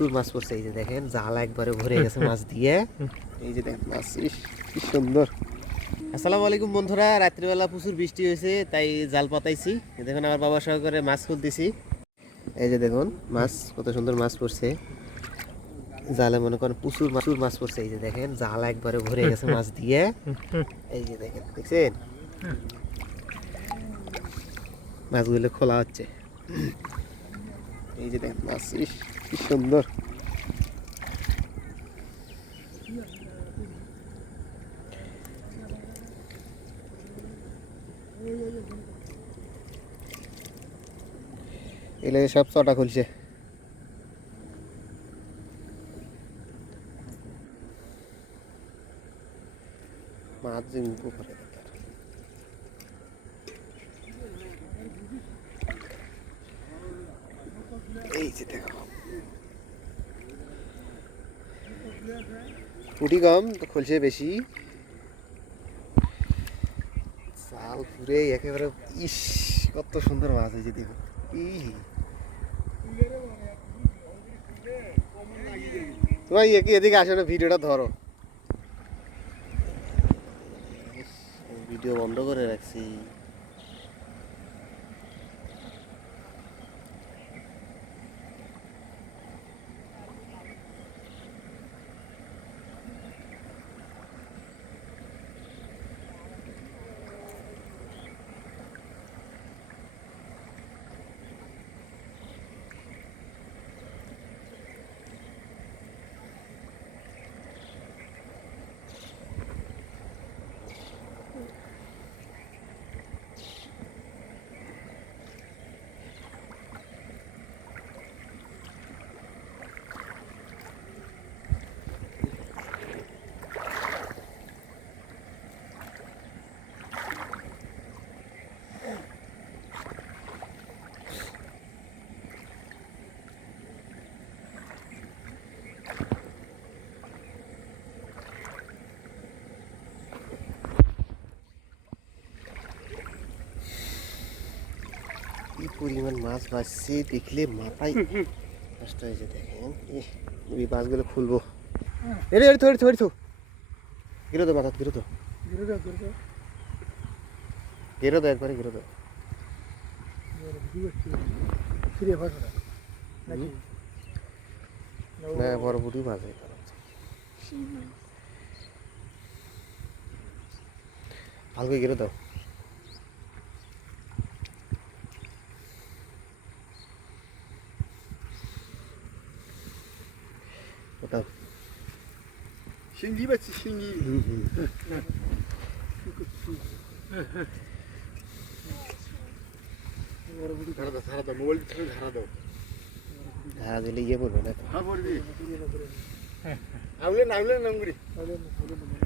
প্রচুর মাছ পড়ছে এই যে দেখেন জাল একবারে ভরে গেছে মাছ দিয়ে। এই যে দেখেন মাছ কি সুন্দর। আসসালামু আলাইকুম বন্ধুরা রাত্রিবেলা প্রচুর বৃষ্টি হয়েছে তাই জাল পাতাইছি। দেখুন আমার বাবা সহকারে মাছ খুলতেছি। এই যে দেখুন মাছ কত সুন্দর মাছ পড়ছে। জালে মনে করেন প্রচুর প্রচুর মাছ পড়ছে এই যে দেখেন জাল একবারে ভরে গেছে মাছ দিয়ে। এই যে দেখেন দেখছেন? মাছগুলো খোলা হচ্ছে। এই যে দেখেন মাছ কি সুন্দর এলে সব চটা খুলছে। মাছ এই যে দেখো। ফুটি কম খুলছে বেশি। চাল পুরে একেবারে, ইস, কত সুন্দর মাছ হয়েছে দেখো। ই। তোমার একে এদিকে আসে না, ভিডিওটা ধরো। ভিডিও বন্ধ করে রাখছি। কি পরিমাণ মাছ বাঁচছে দেখলে মাথায় নষ্ট হয়েছে দেখেন এই মাছগুলো খুলবো। এরে এরে থরি থরি থো গিরো তো মাথা গিরো তো গিরো তো একবারে গিরো তো না বড় বুড়ি মাছ ভালো করে গিরো দাও। Botar. Xingui vai se xingui. ধারা দিলে ইয়ে বলবে না বলবি